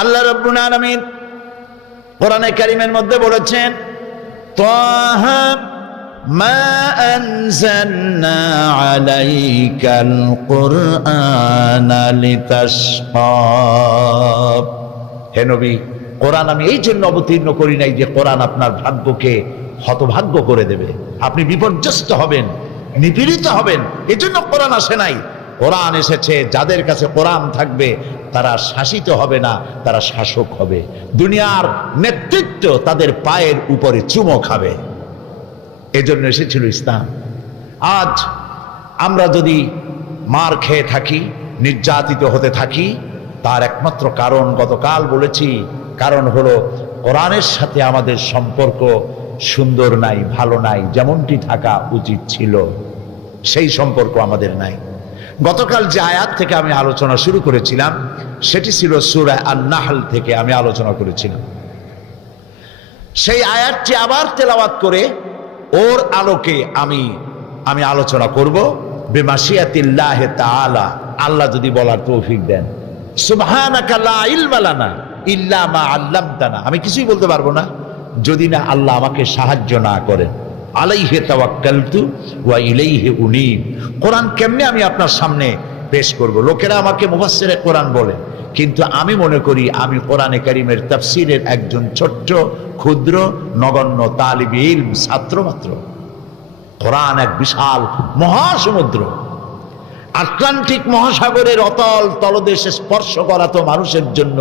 আল্লাহ রাব্বুল আলামিন কোরআনে কারীমের মধ্যে বলেছেন, তাহা মা আনজালনা আলাইকাল কুরআনা লিতাশকা। হে নবী, কোরআন আমি এই জন্য অবতীর্ণ করি নাই যে কোরআন আপনার ভাগ্যকে হতভাগ্য করে দেবে, আপনি বিপর্যস্ত হবেন, নিপীড়িত হবেন, এজন্য কোরআন আসে নাই। কোরআন এসেছে যাদের কাছে কোরআন থাকবে তারা শাসিত হবে না, তারা শাসক হবে। দুনিয়ার নেতৃত্ব তাদের পায়ের উপরে চুমো খাবে, এজন্য এসেছিল ইসলাম। আজ আমরা যদি মার খেয়ে থাকি, নির্যাতিত হতে থাকি, তার একমাত্র কারণ গতকাল বলেছি, কারণ হলো কোরআনের সাথে আমাদের সম্পর্ক সুন্দর নাই, ভালো নাই, যেমনটি থাকা উচিত ছিল সেই সম্পর্ক আমাদের নাই। গতকাল যে আয়াত থেকে আমি আলোচনা শুরু করেছিলাম সেটি ছিল সূরা আন-নাহল থেকে আমি আলোচনা করেছিলাম। সেই আয়াতটি আবার তেলাওয়াত করে ওর আলোকে আমি আলোচনা করব বিমাশিয়াতিল্লাহ তাআলা, আল্লাহ যদি বলার তৌফিক দেন। সুবহানাকা লা ইলমা লানা ইল্লা মা আল্লামতানা, আমি কিছুই বলতে পারবো না যদি না আল্লাহ আমাকে সাহায্য না করেন। আলাইহি তাওয়াক্কালতু ওয়া ইলাইহি উনীব। কোরআন কেমনে আমি আপনার সামনে পেশ করব? লোকেরা আমাকে মুফাসসিরে কোরআন বলে, কিন্তু আমি মনে করি আমি কোরআনে কারীমের তাফসীরের একজন ছোট্ট ক্ষুদ্র নগণ্য তালিবে ইলম, ছাত্র মাত্র। কোরআন এক বিশাল মহাসমুদ্র, আটলান্টিক মহাসাগরের অতল তলদেশ স্পর্শ করা তো মানুষের জন্য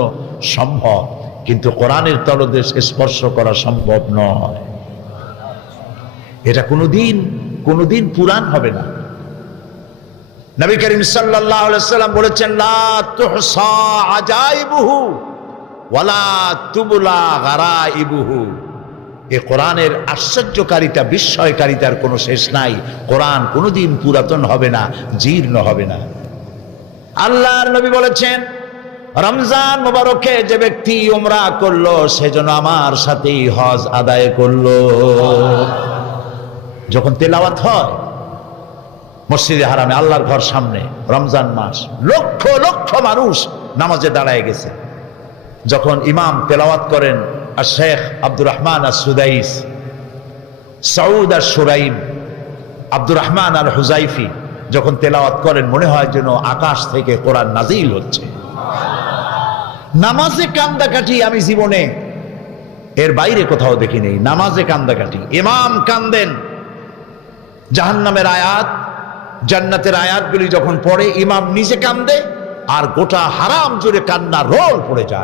সম্ভব, কিন্তু কোরআনের তলদেশ স্পর্শ করা সম্ভব নয়। এটা কোনোদিন পুরান হবে না। নবী করিম সাল্লাল্লাহু আলাইহি ওয়াসাল্লাম বলেছেন, লা তুহসা আজাইবুহু ওয়ালা তুবলা গারাইবুহু। এই কোরআনের আশ্চর্যকারিতা, বিস্ময়কারিতার কোনো শেষ নাই। কোরআন কোনোদিন পুরাতন হবে না, জীর্ণ হবে না। আল্লাহর নবী বলেছেন, রমজান মোবারকে যে ব্যক্তি উমরা করলো সেজন্য আমার সাথেই হজ আদায় করলো। যখন তেলাওয়াত হয় মসজিদে হারামে, আল্লাহর ঘর সামনে, রমজান মাস, লক্ষ লক্ষ মানুষ নামাজে দাঁড়ায় গেছে। যখন ইমাম তেলাওয়াত করেন, আর শেখ আব্দুর রহমান আস-সুদাইস, সৌদ আশ-শুরাইম, আব্দুর রহমান আল হুজাইফি যখন তেলাওয়াত করেন, মনে হয় যেন আকাশ থেকে কোরআন নাজিল হচ্ছে। নামাজে কান্দাকাটি আমি জীবনে এর বাইরে কোথাও দেখিনি। নামাজে কান্দাকাটি, ইমাম কান্দেন, জাহান্নামের আয়াত, জান্নাতের আয়াতগুলি যখন পড়ে ইমাম নিজে কান্দে, আর গোটা হারাম জুড়ে কান্না রোল পড়ে যায়।